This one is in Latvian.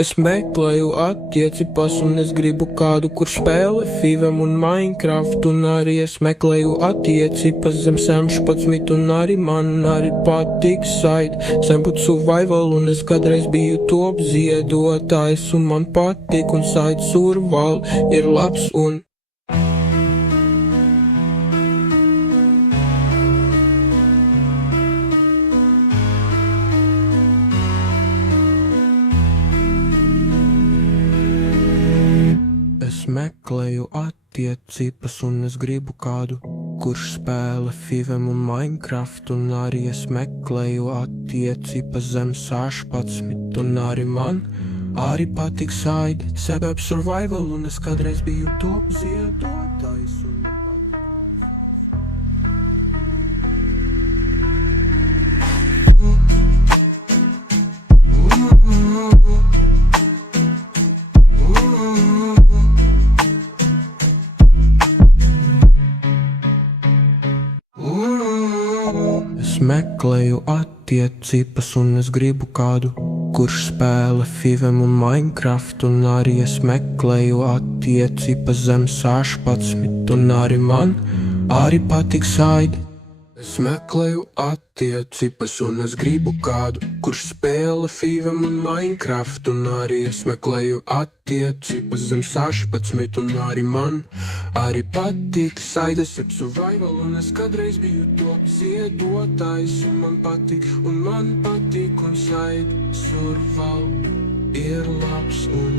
Es meklēju attiecības un es gribu kādu, kur spēlē Fivem un Minecraft. Un arī es meklēju attiecības zem 16 un arī man arī patīk side. Sen būt survival un es kādreiz biju top ziedotājs un man patīk un side survival ir labs un Es meklēju attiecības un es gribu kādu, kurš spēlē Fivem un Minecraft. Un arī es meklēju attiecības zem 16 un arī man arī patīk side. Sebeb survival un es kādreiz biju top ziedotājs un man Es meklēju attiecības un es gribu kādu, kurš spēlē Fivem un Minecraft. Un arī es meklēju attiecības zem 16 un arī man arī patīk side. Es meklēju attiecības un es gribu kādu, kurš spēlē Fivem un Minecraft. Un arī es meklēju attiecības zem 16 un arī man arī patīk side. Es ap survival un es kādreiz biju top ziedotājs un man patīk un side survival ir labs un